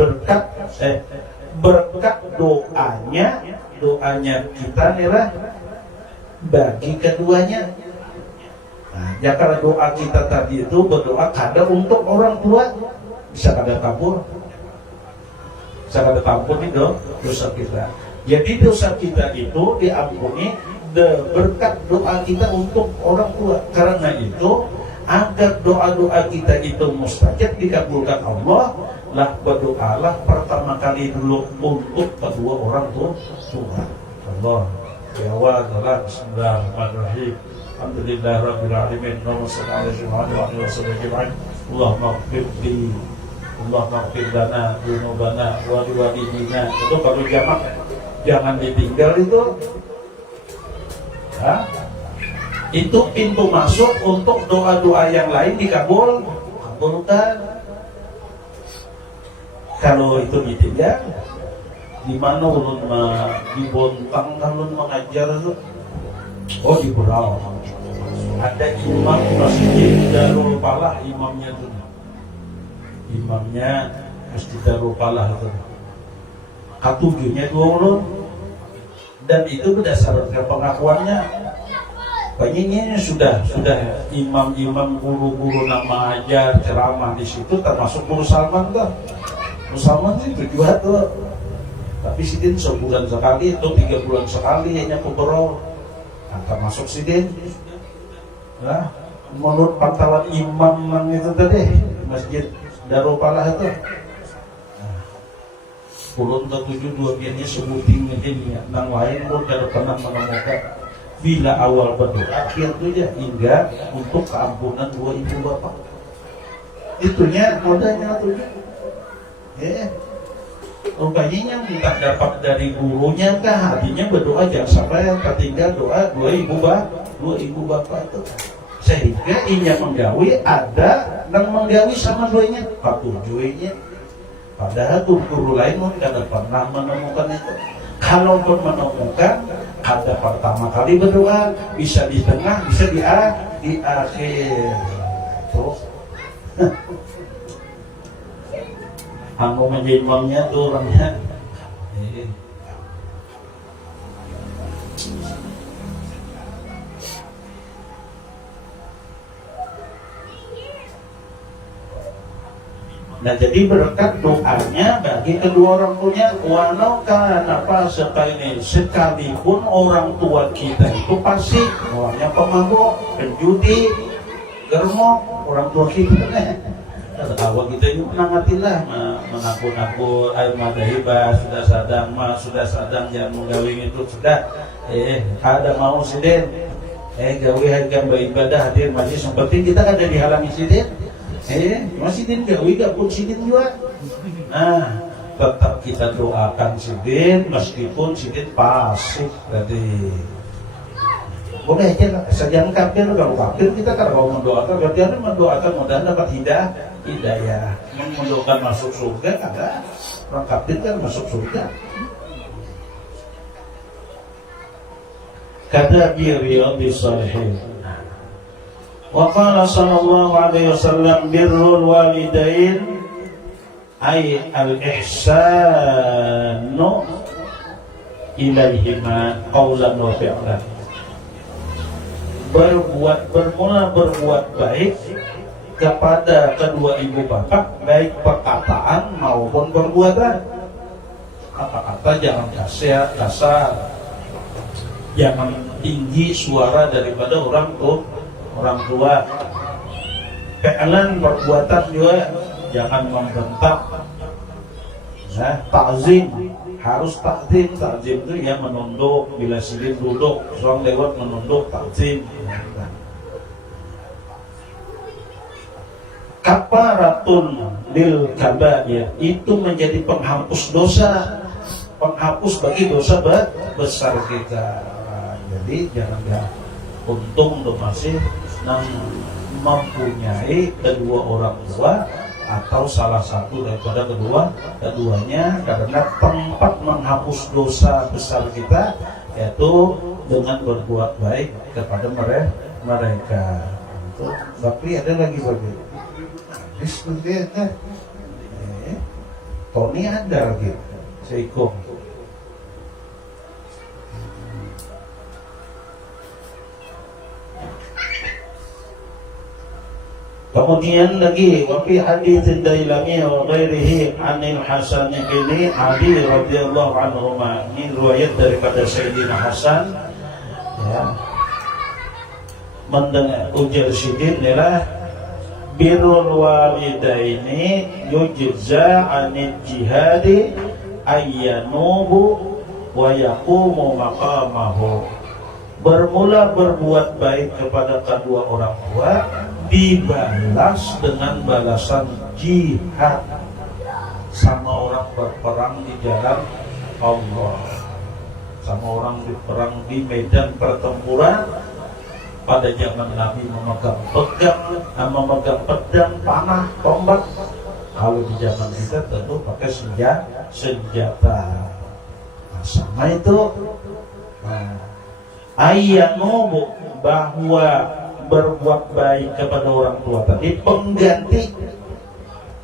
berkat doanya kita nih lah bagi keduanya. Nah, ya kalau doa kita tadi itu berdoa kada untuk orang tua, bisa kada kabur, bisa kada kabur nih dosa kita. Jadi dosa kita itu diampuni berkat doa kita untuk orang tua. Karena itu agar doa-doa kita itu mustajab dikabulkan Allah, lah berdoalah pertama kali dulu untuk kedua orang tua. Allah ya Allah. Bismillahirrahmanirrahim. Alhamdulillah rabbil alamin. Allahumma maghfir lana dzunubana wa liwalidina. Itu kalau jamak jangan ditinggal itu. Itu pintu masuk untuk doa-doa yang lain kabulkan. Kalau itu ditinggal, Di mana ulun di Bontang ulun mengajar tuh? Oh di Berau. Ada imam Masjid Darul Falah, imamnya tuh. Imamnya Masjid Darul Falah tuh. Ketujuhnya dua ulun. Dan itu berdasarkan pengakuannya. Penyanyinya sudah imam-imam guru-guru nama ajar ceramah di situ termasuk Guru Salman tuh. Guru Salman sih berdua tuh. Tapi sidin sebulan sekali atau 3 bulan sekali hanya kuberol. Nah, termasuk sidin. Nah, menurut pantauan imam itu tadi Masjid Darul Falah itu. Ulun ketujuh dua biarnya sebuting ini nang lain pun tidak pernah menemukan bila awal berdoa akhirnya hingga untuk keampunan dua ibu bapak. Itunya modalnya tuh. Rupanya minta dapat dari gurunya kah? Artinya berdoa jangan sampai yang tertinggal doa dua ibu bapak itu. Sehingga inya menggawi ada dan menggawi sama duanya patujuinya. Padahal guru lain mungkin tidak pernah menemukan itu. Kalaupun menemukan, ada pertama kali berdoa, bisa di tengah, bisa di akhir. Terus, anu menjadi imamnya tuh orangnya. Nah jadi berkat doanya bagi kedua orang tuanya, walau apa sekalipun orang tua kita itu pasti orangnya pemabuk, penjudi, germok, orang tua kita awal kita ini menangatilah mengaku-ngaku air mata hibah sudah sadang jangan menggawing itu sudah ada mau sidin gawe harga beribadah hadir majlis yang penting kita kan ada dihalangi sidin masih din gawi gak pun sidin juga. Nah, tetap kita doakan sidin meskipun sidin pasif tadi. Boleh aja sajian kafir kalau kafir kita kalau mendoakan berarti ada mendoakan mudah dapat hidayah. Mendoakan masuk surga ada orang kafir kan masuk surga. Kata Riyadhis Shalihin. Wa qala sallallahu alaihi wasallam birrul walidain ay al-ihsanu ilaihima qawlan wa fi'lan. Bermula berbuat baik kepada kedua ibu bapak baik perkataan maupun perbuatan. Kata-kata jangan kasar, jangan tinggi suara daripada orang tua. Fi'lan perbuatan juga jangan membentak. Nah, ta'zim harus ta'zim itu ya menunduk bila sidin duduk, orang lewat menunduk ta'zim. Kafaratun lil kabair itu menjadi penghapus dosa, penghapus bagi dosa besar kita. Jadi jangan untung untuk masih mempunyai kedua orang tua atau salah satu daripada keduanya karena tempat menghapus dosa besar kita yaitu dengan berbuat baik kepada mereka. Tapi ada lagi bagi Tony ada lagi Seiko. Kemudian lagi wa fi hadits Dailami wa ghairihi 'anil Hasan bin Ali radhiyallahu anhu ini riwayat daripada Sayyidina Hasan ya mendengar ujar sidin ialah birrul walidaini yujza 'anil jihadi ayyanubu wa yaqumu maqamahu. Bermula berbuat baik kepada kedua orang tua dibalas dengan balasan jihad sama orang berperang di jalan Allah, sama orang berperang di medan pertempuran. Pada zaman Nabi memegang pedang, panah, tombak. Kalau di zaman kita tentu pakai senjata. sama itu. Nah, ayyanubu bahwa berbuat baik kepada orang tua tadi pengganti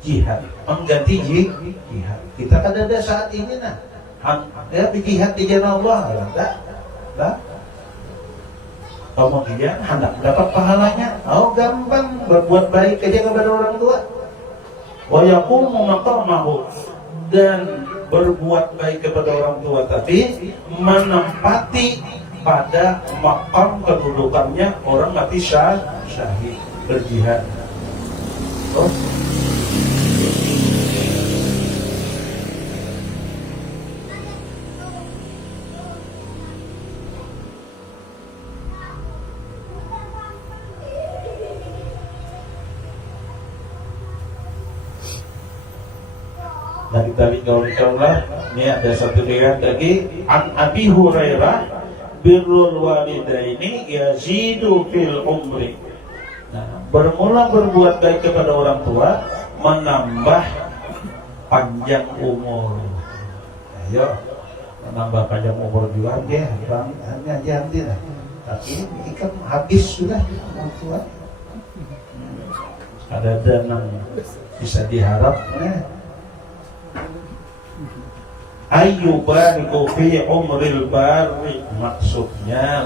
jihad, pengganti jihad. Kita kan ada saat ini nah, ya jihad di jalan Allah, dah. Kemudian hendak dapat pahalanya, gampang berbuat baik aja kepada orang tua. Wa yaqumu maqamahu, dan berbuat baik kepada orang tua tadi menempati pada makam kedudukannya orang mati syahid berjihad. Dari tadi kaulah ini ada satu riwayat lagi an Abi Hurairah birrul walidaini yazidu fil umri. Nah, bermula berbuat baik kepada orang tua menambah panjang umur. Ayo menambah panjang umur juga ya, hanya janji lah. Tapi ini kan habis sudah orang tua. Ada dana bisa diharap ayyubariku fi umril bari, maksudnya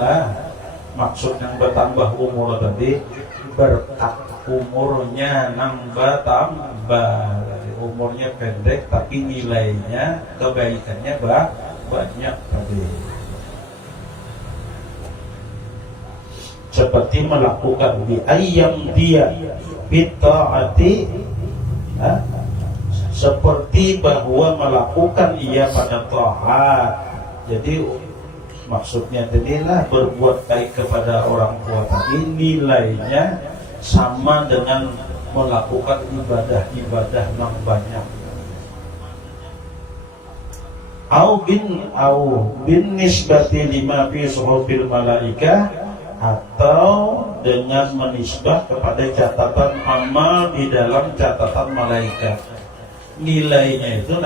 maksud yang bertambah umur tadi berkah umurnya nambah tambah. Umurnya pendek tapi nilainya kebaikannya banyak tadi. Seperti melakukan bi ayyam dia bita'ati, seperti bahwa melakukan ia pada taat. Jadi maksudnya tadilah berbuat baik kepada orang tua tadi nilainya sama dengan melakukan ibadah-ibadah yang banyak. Au bin nisbati lima fi suhufil malaikah, atau dengan menisbah kepada catatan amal di dalam catatan malaikat. Nilainya itu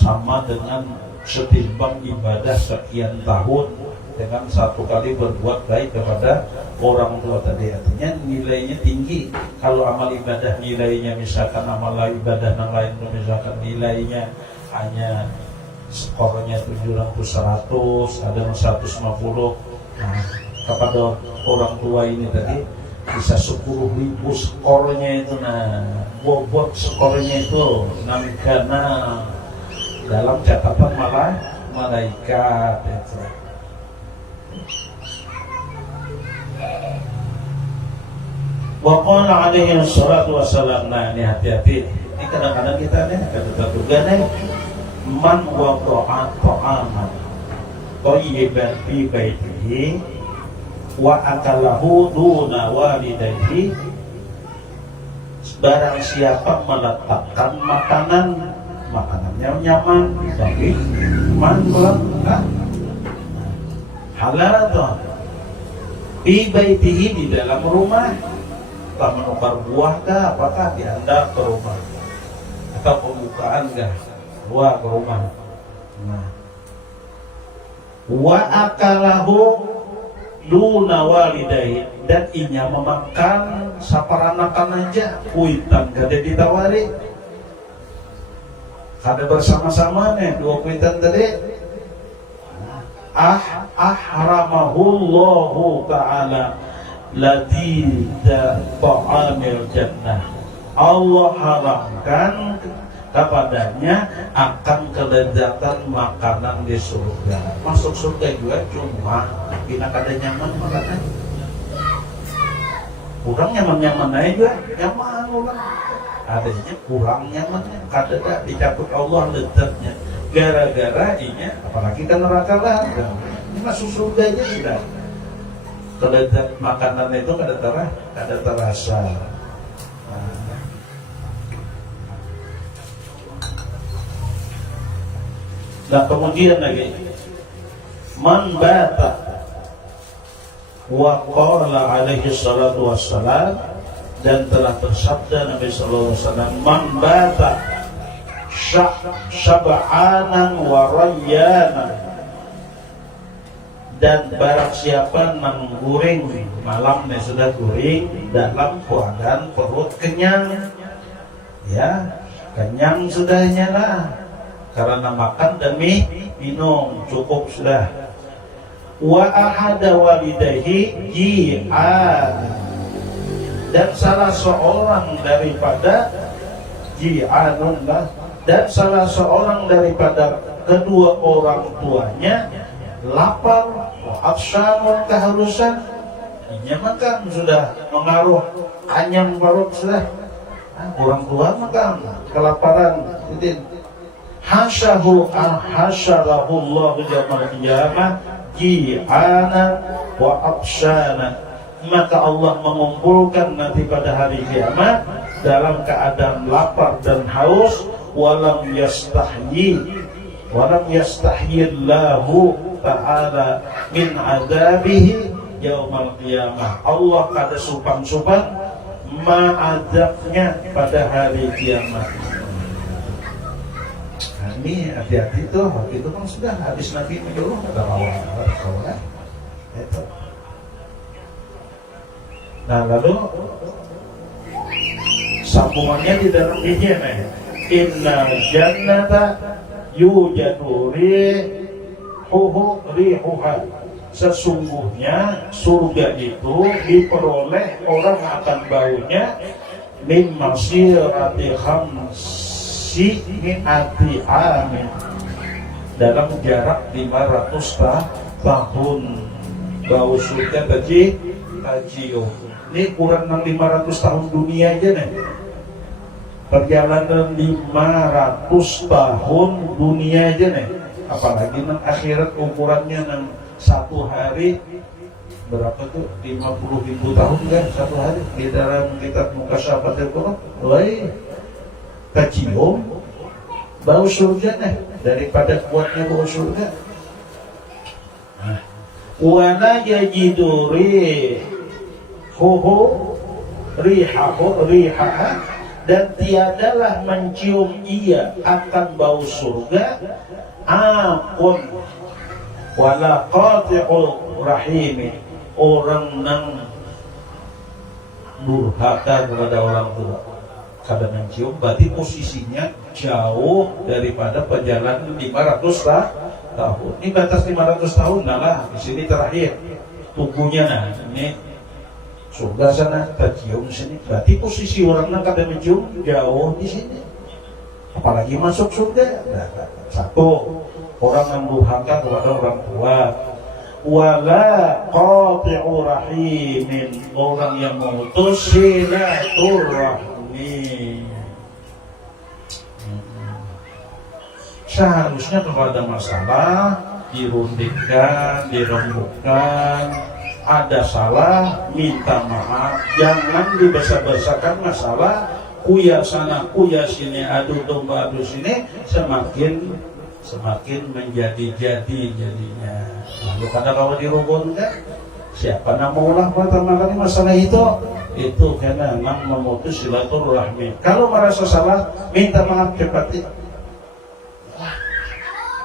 sama dengan setimbang ibadah sekian tahun dengan satu kali berbuat baik kepada orang tua tadi. Artinya nilainya tinggi. Kalau amal ibadah nilainya misalkan amal ibadah yang lain misalkan nilainya hanya skornya 700, 100, ada yang 150. Nah, kepada orang tua ini tadi bisa 10.000 skornya itu, bobot skornya itu karena dalam catatan malaikat itu. Wa qala alaihi salatu wassalam. Nah ini hati-hati, ini kadang-kadang kita terduga man waqa'a ta'aman thayyiban fi baitihi wa akalahu duna walidayhi, barang siapa meletakkan makanannya nyaman tapi man halal toh fi baitihi, di dalam rumah, tak menukar buah kah apakah diantar ke rumah atau pembukaan kah buah ke rumah. Wa akalahu duna walidayhi, dan inya memakan saparanakan aja kuitan kada ditawari, kada bersama-sama dua kuitan tadi. Ahramahullahu ta'ala ladida ta'amil jannah, Allah haramkan kepadanya akan kelezatan makanan di surga. Masuk surga juga cuma bila kada nyaman makanan. Kurang nyaman-nyaman aja juga nyaman orang. Adanya kurang nyamannya, kada dicabut Allah lezatnya. Gara-gara inya, apalagi kan neraka lah. Ini masuk surga aja sudah. Kelezat makanan itu kada terasa. Nah kemudian lagi man bata wa qala alaihi salatu wassalam, dan telah bersabda Nabi sallallahu alaihi wasallam, man bata syab'anan wa rayyanan dan barang siapa mengguring malam sudah guring dalam keadaan perut kenyang, ya kenyang sudahnya lah karena makan dan minum cukup sudah. Wa ahada walidayhi ji'an, dan salah seorang daripada ji'anun lah, dan salah seorang daripada kedua orang tuanya lapar, afsamun keharusan, ini makan sudah mengaruh anyam perut sudah. Orang tua makan kelaparan, hasyahu hasyarahu Allah jamal qiyamah ji'ana wa afsana, maka Allah mengumpulkan nanti pada hari kiamat dalam keadaan lapar dan haus. Walam yastahyillahu ta'ala min adabihi yaumal qiyamah, Allah kada supan-supan ma'adabnya pada hari kiamat. Nah, ini hati-hati tuh, itu kan sudah hadis Nabi menyuruh ada lawan itu. Nah lalu sambungannya di dalam ini nih, inna jannata yujadu rihuha, sesungguhnya surga itu diperoleh orang akan baunya min masirati khamsi mi'ati amin, dalam jarak 500 tahun. Bau surga tajiu ini kurang 500 tahun dunia aja nih, perjalanan 500 tahun dunia aja nih, apalagi nang akhirat ukurannya nang satu hari berapa tuh, 50.000 tahun kan satu hari di dalam kitab Mukasyafatul Quran. Woi, kecium bau surga nih daripada kuatnya bau surga. Wala yajidu rihaha, dan tiadalah mencium ia akan bau surga akun wala qati'ul rahimi, orang nang durhaka kepada orang tua kada mencium, berarti posisinya jauh daripada perjalanan 500 tahun. Ini batas 500 tahun lah, di sini terakhir tubuhnya. Nah ini surga sana tercium sini, berarti posisi orang nang kada mencium jauh di sini, apalagi masuk surga. Nah, satu, orang yang durhaka kepada orang tua. Wala qati'u rahimin, orang yang memutus silaturahmi. Seharusnya kalau ada masalah dirundingkan, dirembukkan, ada salah minta maaf, jangan dibesar-besarkan masalah. Kuya sana kuya sini, adu domba adu sini, semakin menjadi-jadi jadinya. Lalu kadang kalau dirubunkan, siapa nak maulah pertama kali masalah itu karena memang memutus silaturahmi. Kalau merasa salah, minta maaf cepat.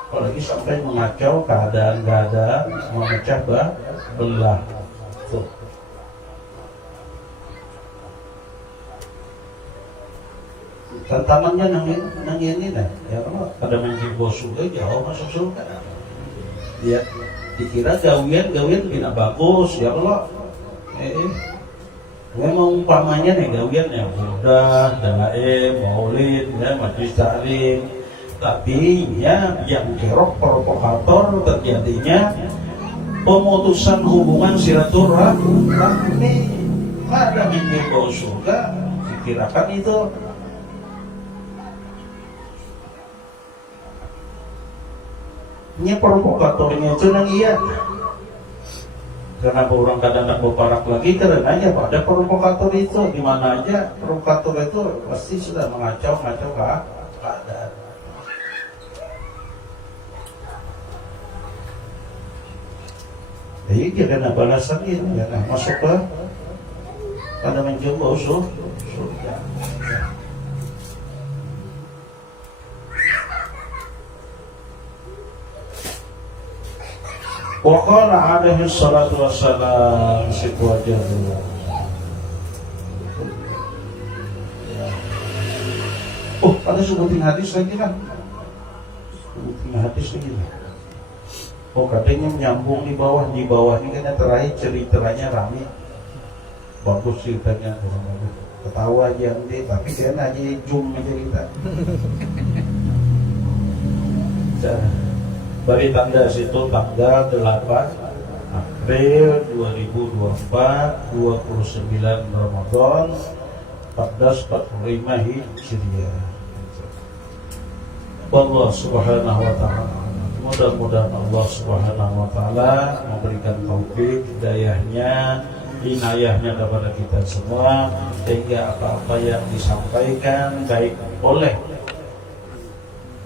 Apalagi sampai mengacau keadaan-keadaan, memecah belah. Tuh. Tantangannya nang ini dah. Ya kalau pada menjiwa surga jauh masuk surga. Dia dikira gawian bina bagus ya Allah. Memang umpamanya nih gawian yang mudah, dalaim, maulid, ya majlis taklim. Tapi ya yang kerok provokator terjadinya pemutusan hubungan silaturahmi. Ada mimpi bau surga, dikirakan itu. Ini provokatornya itu nang iya. Kenapa orang kadang tak berparak lagi? Karenanya pada provokator itu di mana aja provokator itu pasti sudah mengacau keadaan. Jadi dia kena balasan ini, kena masuk ke pada mencoba surga. Wa qala alaihi salatu wassalam situ aja dulu. Oh, ada sebutin hadis lagi kan? Sebutin hadis lagi lah. Oh, katanya menyambung di bawah ini kan terakhir ceritanya rame. Bagus ceritanya, ketawa aja nanti, tapi kan aja zoom aja kita. Bari tanda situ tanggal 8 April 2024, 29 Ramadan 1445 Hijriah. Allah Subhanahu wa taala, mudah-mudahan Allah Subhanahu wa taala memberikan taufik, hidayahnya, inayahnya kepada kita semua, sehingga apa-apa yang disampaikan baik oleh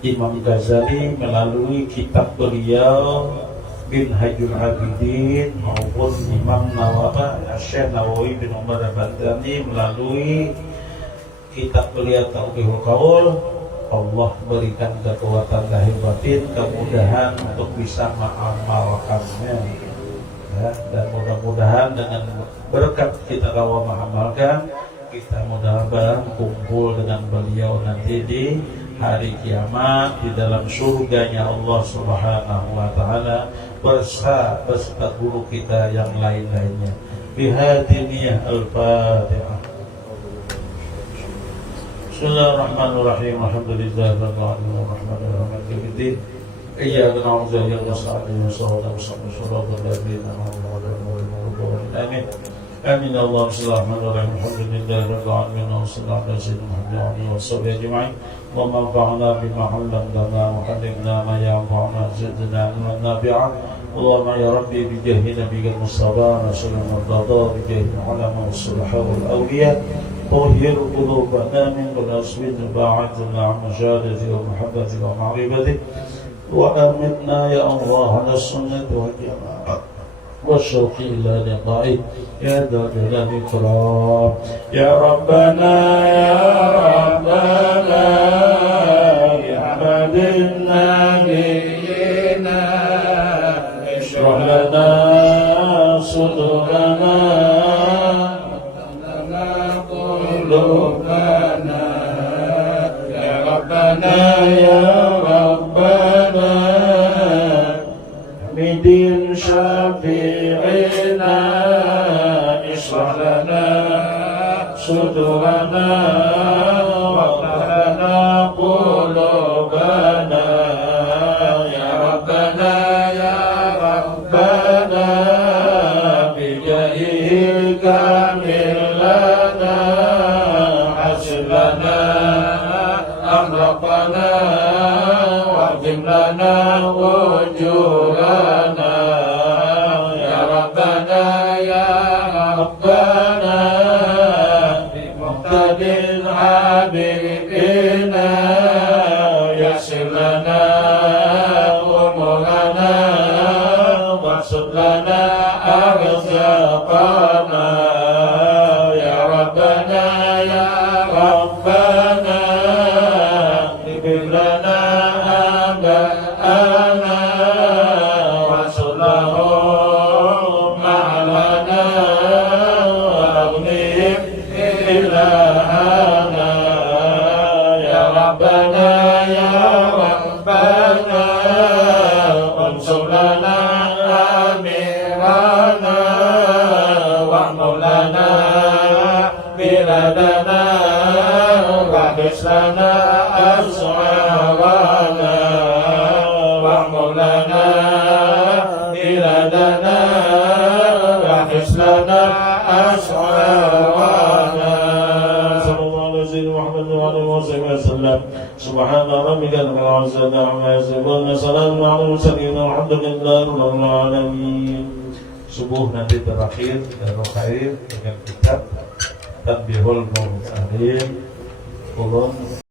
Imam Ghazali melalui kitab beliau Minhajul Abidin maupun Imam Syekh Nawawi bin Umar Al-Bantani melalui kitab beliau Tauhidul Qaul, Allah berikan kekuatan lahir batin, kemudahan untuk bisa mengamalkannya, ya, dan mudah-mudahan dengan berkat kita kalau mengamalkan, kita mudah-mudahan kumpul dengan beliau nanti di hari kiamat di dalam surganya Allah Subhanahu wa taala beserta guru kita yang lain-lainnya. Bihadiniyah al-Fatihah. Bismillahirrahmanirrahim. Alhamdulillahirabbil alamin arrahmanir rahim maliki yaumiddin. Iyyaka na'budu wa iyyaka nasta'in. Shiratal ladzina an'amta 'alaihim. Amin. Amin. Allahumma shalli ala Muhammad. Alhamdulillahirabbil alamin wa sallallahu ala sayyidina Muhammad wa sahbihi ajma'in. Wa manfa'na bima 'allamtana wa 'allimna ma yanfa'una zidna ilman nafi'a. Allahumma ya Rabbi bi jahi nabiyyil mustafa rasulullah murtada bi jahi ulama as-sulahah wal awliya طهر قلوبنا من غصب باعثنا عن مشاهدته ومحبته ومعرفته وأمتنا يا الله على السنة والجماعة والشوق إلى لقائه يا ذا الجلال والإكرام يا ربنا يا ربنا يا عبد النبيين اشرح لنا صدورنا قلوبنا يا ربنا يا ربنا حمد شفيعنا اشرح لنا صدورنا وافتح لنا قلوبنا يا ربنا يا ربنا بجاهك كامل لنا حسب لنا أمرقنا واغفر لنا أجورنا يا ربنا يا ربنا بمقتدى حبيبنا يسر لنا أمورنا واقصد لنا أرزاقنا يا ربنا يا ربنا اغفر لنا آباءنا وصلهم معنا وأغنهم إلهنا يا ربنا يا ربنا انصر لنا أميرنا ومولانا بلادنا واحرس لنا أسرارنا ومولانا بلادنا واحرس لنا أسرارنا صلى الله على سيدنا محمد وعلى آله وصحبه وسلم سبحان ربك رب العزة عما يصفون وسلام على المرسلين والحمد لله رب العالمين. Subuh nanti terakhir Darul Khair dengan kitab Tanbihul Mursalin.